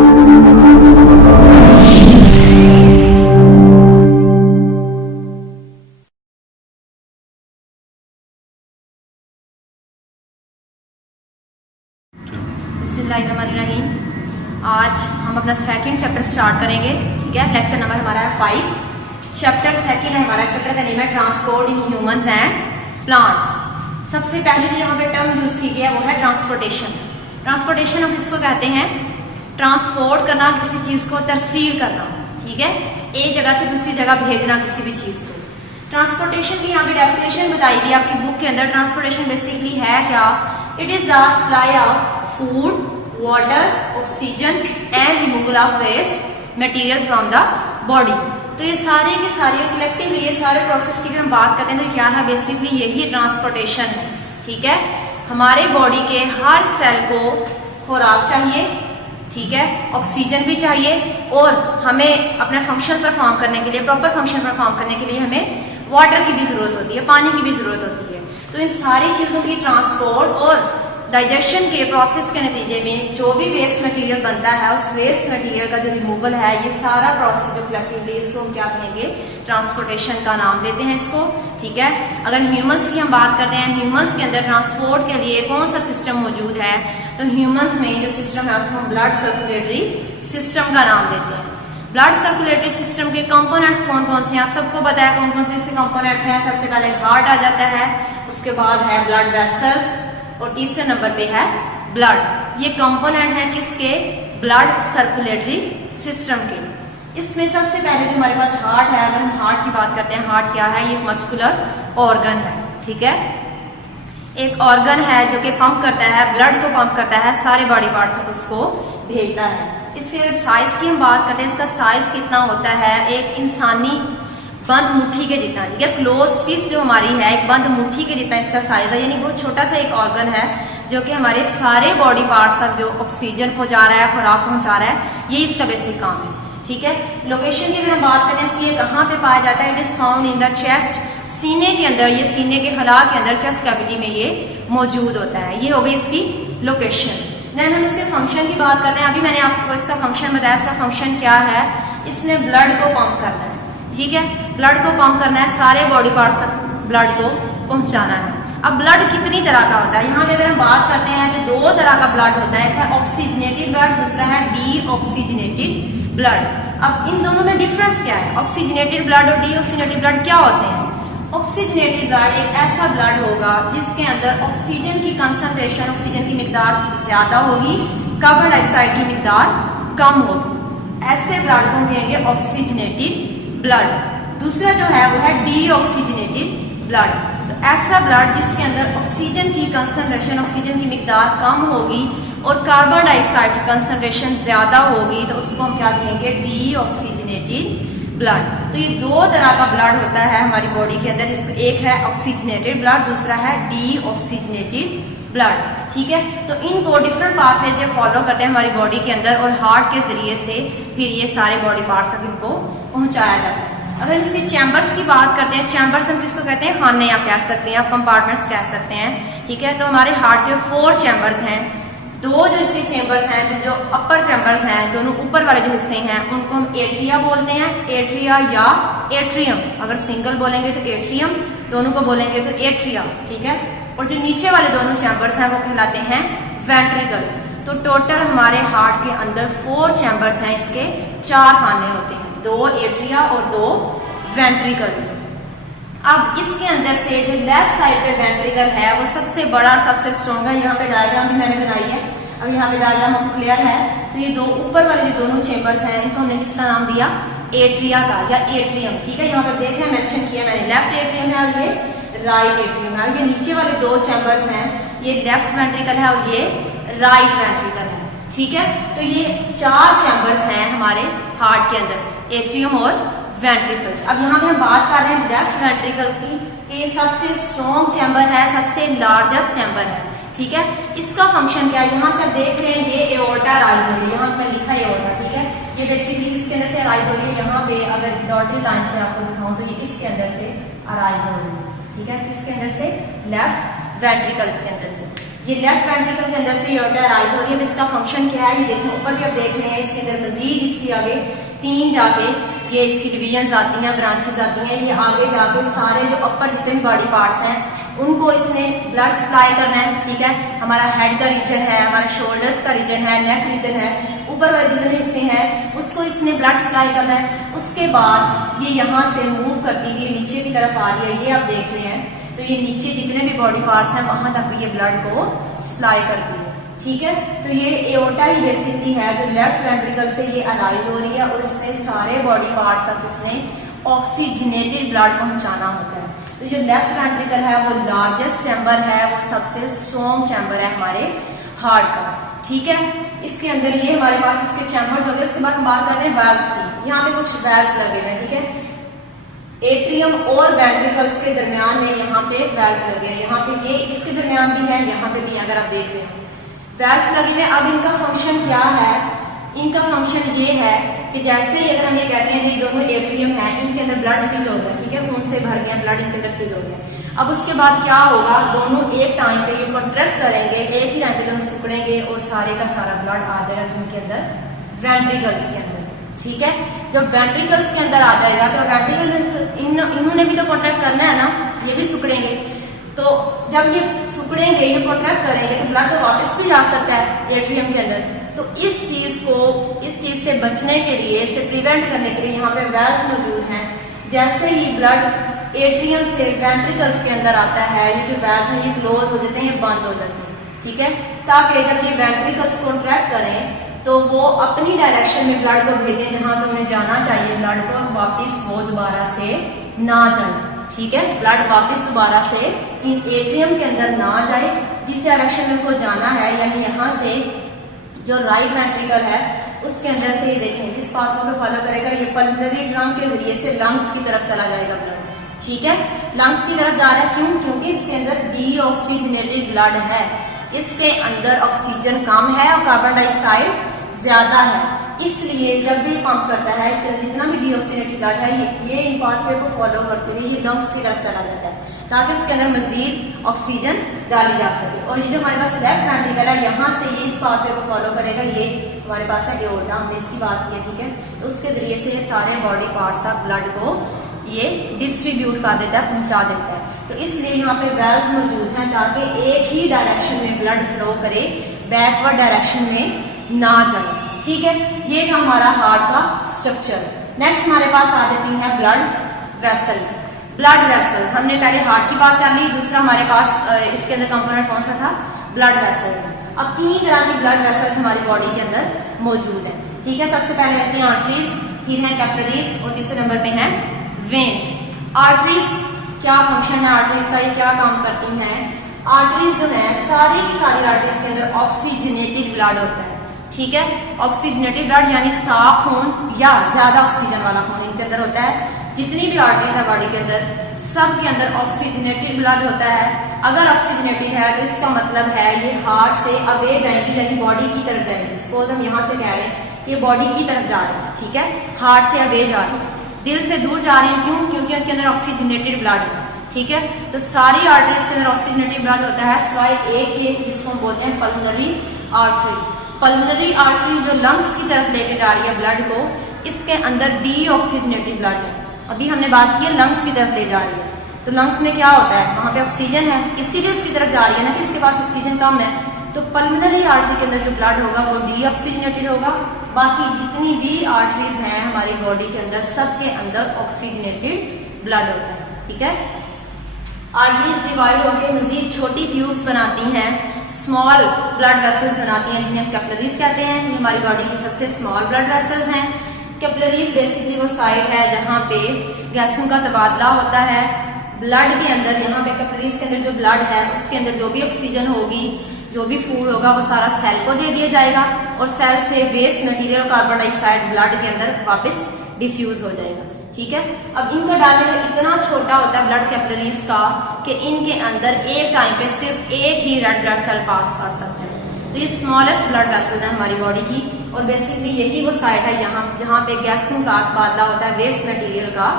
बिस्मिल्लाहिर्रहमानिर्रहीम। आज हम अपना सेकंड चैप्टर स्टार्ट करेंगे। ठीक है, लेक्चर नंबर हमारा है 5। चैप्टर सेकंड है हमारा। चैप्टर का नेम है transport in humans and plants. सबसे पहले जो यहाँ पे टर्म यूज की गई है वो है ट्रांसपोर्टेशन। ट्रांसपोर्टेशन हम किसको कहते हैं? ट्रांसपोर्ट करना, किसी चीज को तरसील करना। ठीक है, एक जगह से दूसरी जगह भेजना किसी भी चीज को। ट्रांसपोर्टेशन की यहाँ पे डेफिनेशन बताई गई आपकी बुक के अंदर। ट्रांसपोर्टेशन बेसिकली है क्या? It is the supply of food, water, oxygen and removal of waste material from the body. तो ये सारे के सारे कलेक्टिवली ये सारे प्रोसेस की हम बात करते हैं तो क्या है? बेसिकली यही ट्रांसपोर्टेशन है। ठीक है, हमारे बॉडी के हर सेल को खुराक चाहिए, ठीक है, ऑक्सीजन भी चाहिए और हमें अपना फंक्शन परफॉर्म करने के लिए, प्रॉपर फंक्शन परफॉर्म करने के लिए हमें वाटर की भी जरूरत होती है, पानी की भी जरूरत होती है। तो इन सारी चीजों की ट्रांसपोर्ट और डाइजेशन के प्रोसेस के नतीजे में जो भी वेस्ट मटेरियल बनता है उस वेस्ट मटेरियल का जो रिमूवल है, ये सारा प्रोसेस जो कलेक्टिवली इसको हम क्या कहेंगे? ट्रांसपोर्टेशन का नाम देते हैं इसको। ठीक है, अगर ह्यूमंस की हम बात करते हैं, ह्यूमंस के अंदर ट्रांसपोर्ट के लिए कौन सा सिस्टम मौजूद है? तो ह्यूमंस में जो सिस्टम है उसको हम ब्लड सर्कुलेटरी सिस्टम का नाम देते हैं। ब्लड सर्कुलेटरी सिस्टम के कंपोनेंट्स कौन कौन से हैं? आप सबको पता है कौन कौन से इसके कंपोनेंट्स हैं। सबसे पहले हार्ट आ जाता है, उसके बाद है ब्लड वेसल्स और तीसरे नंबर पे है ब्लड। ये कंपोनेंट है किसके? ब्लड सर्कुलेटरी सिस्टम के। इसमें सबसे पहले जो हमारे पास हार्ट है, अगर हम हार्ट की बात करते हैं, हार्ट क्या है? ये एक मस्कुलर ऑर्गन है। ठीक है, एक ऑर्गन है जो कि पंप करता है, ब्लड को पंप करता है, सारे बॉडी पार्ट्स तक उसको भेजता है। इसके साइज की हम बात करते हैं, इसका साइज कितना होता है? एक इंसानी बंद मुट्ठी के जितना। ठीक है, क्लोज फिस्ट जो हमारी है एक बंद मुट्ठी के जितना इसका साइज है, यानी बहुत छोटा सा एक ऑर्गन है जो कि हमारे सारे बॉडी पार्ट्स तक जो ऑक्सीजन पहुंचा रहा है, खुराक पहुंचा रहा है, ये इसका बेसिक काम है। ठीक है, लोकेशन की अगर हम बात करें इसकी, ये कहाँ पे पाया जाता है? It is found in the chest, सीने के अंदर। ये सीने के खला के अंदर, चेस्ट कैविटी में ये मौजूद होता है। ये हो गई इसकी लोकेशन। देन हम इसके फंक्शन की बात करते हैं। अभी मैंने आपको इसका फंक्शन बताया। इसका फंक्शन क्या है? इसने ब्लड को पंप करना है। ठीक है, ब्लड को पंप करना है, सारे बॉडी पार्ट्स तक ब्लड को पहुंचाना है। अब ब्लड कितनी तरह का होता है? यहाँ पे अगर हम बात करते हैं तो दो तरह का ब्लड होता है। एक है ऑक्सीजनेटेड ब्लड, दूसरा है डीऑक्सीजनेटेड ब्लड। अब इन दोनों में डिफरेंस क्या है? ऑक्सीजनेटेड ब्लड और डीऑक्सीजनेटेड ब्लड क्या होते हैं? ऑक्सीजनेटेड ब्लड एक ऐसा ब्लड होगा जिसके अंदर ऑक्सीजन की कंसंट्रेशन, ऑक्सीजन की मिकदार ज्यादा होगी, कार्बन डाइऑक्साइड की मिकदार कम होगी। ऐसे ब्लड को कहेंगे ऑक्सीजनेटेड ब्लड। दूसरा जो है वो है डीऑक्सीजनेटेड ब्लड। तो ऐसा ब्लड जिसके अंदर ऑक्सीजन की कंसंट्रेशन, ऑक्सीजन की मिकदार कम होगी और कार्बन डाइऑक्साइड की कंसंट्रेशन ज्यादा होगी, तो उसको हम क्या कहेंगे? Deoxygenated blood. तो ये दो तरह का ब्लड होता है हमारी बॉडी के अंदर, जिसको एक है ऑक्सीजनेटेड ब्लड, दूसरा है डीऑक्सीजनेटेड ब्लड। ठीक है, तो इनको डिफरेंट पाथवे से फॉलो करते हैं हमारी बॉडी के अंदर और हार्ट के जरिए से फिर ये सारे बॉडी पार्ट्स तक इनको पहुंचाया जाता है। अगर इसके चैम्बर्स की बात करते हैं, चैम्बर्स हम किसको कहते हैं? खाने आप कह सकते हैं, आप कंपार्टमेंट्स कह सकते हैं। ठीक है, तो हमारे हार्ट के 4 चैम्बर्स हैं। दो जो इसके चैम्बर्स हैं, जो अपर चैम्बर्स हैं, दोनों ऊपर वाले जो हिस्से हैं उनको हम एट्रिया बोलते हैं। एट्रिया या एट्रियम, अगर सिंगल बोलेंगे तो एट्रियम, दोनों को बोलेंगे तो एट्रिया। ठीक है, और जो नीचे वाले दोनों चैम्बर्स हैं वो कहलाते हैं वेंट्रिकल्स। तो टोटल हमारे हार्ट के अंदर 4 चैम्बर्स हैं, इसके 4 खाने होते हैं, 2 एट्रिया और 2 वेंट्रिकल्स। अब इसके अंदर से जो लेफ्ट साइड पे वेंट्रिकल है वो सबसे बड़ा और सबसे स्ट्रॉन्ग है। यहाँ पे डायग्राम भी मैंने बनाई है। अब यहाँ पे डायग्राम आपको क्लियर है। तो ये दो ऊपर वाले जो दोनों चेम्बर्स हैं इनको हमने किसका नाम दिया? एट्रिया का या एट्रियम। ठीक है, यहाँ पे देख रहे हैं, मेंशन किया मैंने, लेफ्ट एट्रियम है और ये राइट एट्रियम है। ये नीचे वाले 2 चैम्बर्स हैं, ये लेफ्ट वेंट्रिकल है और ये राइट वेंट्रिकल है। ठीक है, तो ये 4 चैम्बर्स हैं हमारे हार्ट के अंदर, एट्रियम और वेंट्रिकल्स। अब यहाँ पे हम बात कर रहे हैं लेफ्ट वेंट्रिकल की, ये सबसे स्ट्रॉन्ग चैम्बर है, सबसे लार्जेस्ट चैम्बर है। ठीक है, इसका फंक्शन क्या है? यहाँ से देख रहे हैं ये एओर्टा राइज हो रही है, यहाँ पे लिखा है एओर्टा। ठीक है, ये बेसिकली इसके अंदर से राइज हो रही है। यहाँ पे अगर डॉटेड लाइन से आपको दिखाऊं तो ये इसके अंदर से राइज हो रही है। ठीक है, किसके अंदर से? लेफ्ट वेंट्रिकल्स के अंदर से। ये लेफ्ट वेंट्रिकल के अंदर से एओर्टा राइज हो रही है। अब इसका फंक्शन क्या है ये देखें, ऊपर भी आप देख रहे हैं, इसके अंदर मजीद इसकी आगे 3 जाके ये इसकी डिवीजन आती हैं, ब्रांचेस आती हैं। ये आगे जाके सारे जो अपर जितने भी बॉडी पार्ट्स हैं उनको इसने ब्लड सप्लाई करना है, ठीक है। हमारा हेड का रीजन है, हमारा शोल्डर्स का रीजन है, नेक रीजन है, ऊपर वाले जितने हिस्से हैं उसको इसने ब्लड सप्लाई करना है। उसके बाद ये यहाँ से मूव करती हुई नीचे की तरफ आ रही है, ये आप देख रहे हैं। तो ये नीचे जितने भी बॉडी पार्ट्स हैं वहां तक भी ये ब्लड को सप्लाई करती है, ठीक है। तो ये एओर्टा ही बेसिकली है जो लेफ्ट वेंट्रिकल से ये अराइज हो रही है और इसमें सारे बॉडी पार्ट्स तक इसने ऑक्सीजनेटेड ब्लड पहुंचाना होता है। तो जो लेफ्ट वेंट्रिकल है वो लार्जेस्ट चैम्बर है, वो सबसे स्ट्रॉन्ग चैम्बर है हमारे हार्ट का, ठीक है। इसके अंदर ये हमारे पास इसके चैम्बर्स हो गए। उसके बाद हम बात करते हैं वाल्व्स की। यहाँ पे कुछ वाल्व्स लगे हुए हैं, ठीक है। एट्रियम और वेंट्रिकल्स के दरमियान में यहाँ पे वाल्व्स लगे हैं, यहाँ पे ये इसके दरमियान भी है, यहाँ पे भी, अगर आप देख रहे हैं वाल्व्स लगे हुए। अब इनका फंक्शन क्या है? इनका फंक्शन ये है कि जैसे ही अगर हम ये कहते हैं कि ये दोनों एट्रियम है, इनके अंदर ब्लड फिल हो गया, ठीक है, खून से भर गया, ब्लड इनके अंदर फिल हो गया। अब उसके बाद क्या होगा, दोनों एक टाइम पे ये कॉन्ट्रैक्ट करेंगे, एक ही टाइम पे दोनों सिकुड़ेंगे और सारे का सारा ब्लड आ जाएगा इनके अंदर वेंट्रिकल्स के अंदर, ठीक है। जब वेंट्रिकल्स के अंदर आ जाएगा तो वेंट्रिकल इन्होंने भी तो कॉन्ट्रैक्ट करना है ना, ये भी सिकुड़ेंगे। तो जब ये सिकुड़ेंगे, ये कॉन्ट्रैक्ट करेंगे तो ब्लड तो वापस भी जा सकता है एट्रियम के अंदर। तो इस चीज से बचने के लिए, इसे प्रिवेंट करने के लिए यहाँ पे वाल्व्स मौजूद हैं। जैसे ही ब्लड एट्रियम से वेंट्रिकल्स के अंदर आता है, ये जो वाल्व्स हैं ये क्लोज हो जाते हैं, बंद हो जाते हैं, ठीक है, ताकि जब ये वेंट्रिकल्स कॉन्ट्रैक्ट करें तो वो अपनी डायरेक्शन में ब्लड को भेजें जहां पे उन्हें जाना चाहिए, ब्लड को वापस वो दोबारा से ना जाए, ठीक है। ब्लड वापस दोबारा से इन एट्रियम के अंदर ना जाए, जिस डायरेक्शन में उनको जाना है, यानी यहाँ से जो राइट वेंट्रिकल है उसके अंदर से, ये देखें इस पाथवे को फॉलो करेगा, ये पल्मोनरी ड्रम के जरिए से लंग्स की तरफ चला जाएगा ब्लड, ठीक है। लंग्स की तरफ जा रहा है, क्यों? क्योंकि इसके अंदर डीऑक्सीजनेटेड ब्लड है, इसके अंदर ऑक्सीजन कम है और कार्बन डाइऑक्साइड ज्यादा है, इसलिए जब भी पंप करता है इसके अंदर जितना भी डीऑक्सीजनेटेड ब्लड है ये इन पाथवे को फॉलो करते हुए ये लंग्स की तरफ चला जाता है, ताकि उसके अंदर मजीद ऑक्सीजन डाली जा सके। और ये जो हमारे पास लेफ्ट वेंट्रिकल है, यहाँ से ये इस पाथवे को फॉलो करेगा, ये हमारे पास है एओर्टा, हमने इसकी बात की है, ठीक है। तो उसके जरिए से ये सारे बॉडी पार्ट्स ऑफ ब्लड को ये डिस्ट्रीब्यूट कर देता है, पहुंचा देता है। तो इसलिए यहाँ पे वाल्व मौजूद हैं ताकि एक ही डायरेक्शन में ब्लड फ्लो करे, बैकवर्ड डायरेक्शन में ना जाए, ठीक है। ये था हमारा हार्ट का स्ट्रक्चर। नेक्स्ट हमारे पास आ जाती है ब्लड वेसल्स। ब्लड वेसल्स, हमने पहले हार्ट की बात कर ली, दूसरा हमारे पास इसके अंदर कंपोनेंट कौन सा था? Blood vessels. अब 3 तरह की ब्लड वेसल्स हमारी बॉडी के अंदर मौजूद है, ठीक है। सबसे पहले आती है आर्टरीज, फिर है कैपिलरीज और तीसरे नंबर पे है वेन्स। आर्टरीज क्या फंक्शन है आर्टरीज का, ये क्या काम करती हैं? आर्टरीज जो है सारी की सारी आर्टरीज के अंदर ऑक्सीजनेटेड ब्लड होता है, ठीक है। ऑक्सीजनेटेड ब्लड यानी साफ खून या ज्यादा ऑक्सीजन वाला खून इनके अंदर होता है। जितनी भी आर्टरीज है बॉडी के अंदर सब के अंदर ऑक्सीजनेटेड ब्लड होता है। अगर ऑक्सीजनेटेड है तो इसका मतलब है ये हार्ट से अवे जाएंगी, यानी बॉडी की तरफ जाएंगी। सपोज हम यहाँ से कह रहे हैं ये बॉडी की तरफ जा रहे हैं, ठीक है, हार्ट से अवे जा रहे हैं, दिल से दूर जा रहे हैं, क्यों? क्योंकि उनके अंदर ऑक्सीजनेटेड ब्लड है, ठीक है। तो सारी आर्टरीज के अंदर ऑक्सीजनेटेड ब्लड होता है सिवाय एक के, जिसको हम बोलते हैं पल्मोनरी आर्टरी। पल्मोनरी आर्टरी जो लंग्स की तरफ लेके जा रही है ब्लड को, इसके अंदर डीऑक्सीजनेटेड ब्लड है। अभी हमने बात की है लंग्स की तरफ ले जा रही है, तो लंग्स में क्या होता है? वहां पे ऑक्सीजन है, इसीलिए उसकी तरफ जा रही है ना कि इसके पास ऑक्सीजन कम है। तो पल्मोनरी आर्टरी के अंदर जो ब्लड होगा वो डीऑक्सीजनेटेड होगा। बाकी जितनी भी आर्टरीज हैं हमारी बॉडी के अंदर सबके अंदर ऑक्सीजनेटेड ब्लड होता है, ठीक है। आर्टरीज डिवाइड होकर मजीद छोटी ट्यूब्स बनाती हैं, स्मॉल ब्लड वेसल्स बनाती हैं, जिन्हें कैपिलरीज कहते हैं। ये हमारी बॉडी की सबसे स्मॉल ब्लड वेसल्स हैं। कैपिलरीज बेसिकली वो साइड है जहाँ पे गैसों का तबादला होता है ब्लड के अंदर। यहाँ पे कैपिलरीज के अंदर जो ब्लड है उसके अंदर जो भी ऑक्सीजन होगी, जो भी फूड होगा वो सारा सेल को दे दिया जाएगा और सेल से waste material carbon dioxide blood के अंदर वापस डिफ्यूज हो जाएगा, ठीक है। अब इनका डायमीटर इतना छोटा होता है ब्लड कैपिलरीज का कि इनके अंदर एक टाइम पे सिर्फ एक ही रेड ब्लड सेल पास कर सकते हैं। तो ये स्मॉलेस्ट ब्लड वेसल है हमारी बॉडी की और बेसिकली यही वो साइड है यहाँ जहाँ पे गैसों का तबादला होता है, वेस्ट मटेरियल का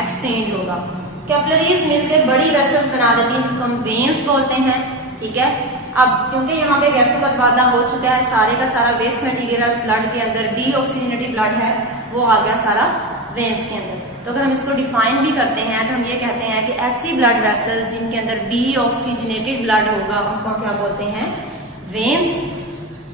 एक्सचेंज होगा। कैपिलरीज मिलकर बड़ी वेसल्स बना देती हैं, जिनको हम वेन्स बोलते हैं, ठीक है। अब क्योंकि यहाँ पे गैसों का तबादला हो चुका है, सारे का सारा वेस्ट मटेरियल उस ब्लड के अंदर डीऑक्सीजनेटेड ब्लड है वो आ गया सारा वेन्स के अंदर। तो अगर हम इसको डिफाइन भी करते हैं तो हम ये कहते हैं कि ऐसी ब्लड वेसल्स जिनके अंदर डीऑक्सीजनेटेड ब्लड होगा उनको क्या बोलते हैं, वेन्स।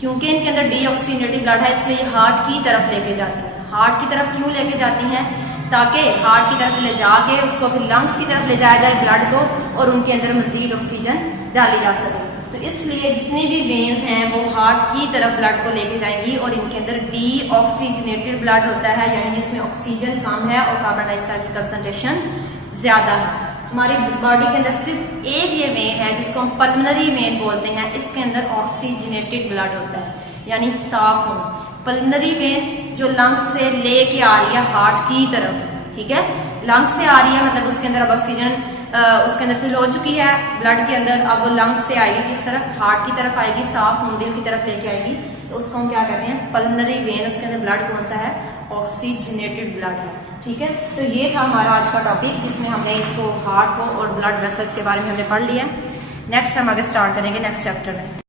क्योंकि इनके अंदर डीऑक्सीजनेटेड ब्लड है इसलिए हार्ट की तरफ लेके जाती है। हार्ट की तरफ क्यों लेके जाती हैं, ताकि हार्ट की तरफ ले जाके उसको फिर लंग्स की तरफ ले जाया जाए ब्लड को और उनके अंदर मजीद ऑक्सीजन डाली जा सके। तो इसलिए जितनी भी वेन्स हैं वो हार्ट की तरफ ब्लड को लेके जाएंगी और इनके अंदर डीऑक्सीजनेटेड ब्लड होता है, यानी जिसमें ऑक्सीजन कम है और कार्बन डाइऑक्साइड की कंसंट्रेशन ज्यादा है। हमारी बॉडी के अंदर सिर्फ एक ये वेन है जिसको हम पल्मोनरी वेन बोलते हैं, इसके अंदर ऑक्सीजनेटेड ब्लड होता है, यानी साफ हो। पल्मोनरी वेन जो लंग्स से लेके आ रही है हार्ट की तरफ, ठीक है, लंग्स से आ रही है मतलब उसके अंदर अब ऑक्सीजन उसके अंदर फिल हो चुकी है ब्लड के अंदर, अब वो लंग्स से आएगी किस तरफ, हार्ट की तरफ आएगी, साफ खून दिल की तरफ लेके आएगी, तो उसको हम क्या कहते हैं, पल्मोनरी वेन। उसके अंदर ब्लड कौन सा है, ऑक्सीजनेटेड ब्लड है, ठीक है। तो ये था हमारा आज का टॉपिक जिसमें हमने इसको हार्ट को और ब्लड वेसल्स के बारे में हमने पढ़ लिया। नेक्स्ट हम आगे स्टार्ट करेंगे नेक्स्ट चैप्टर में।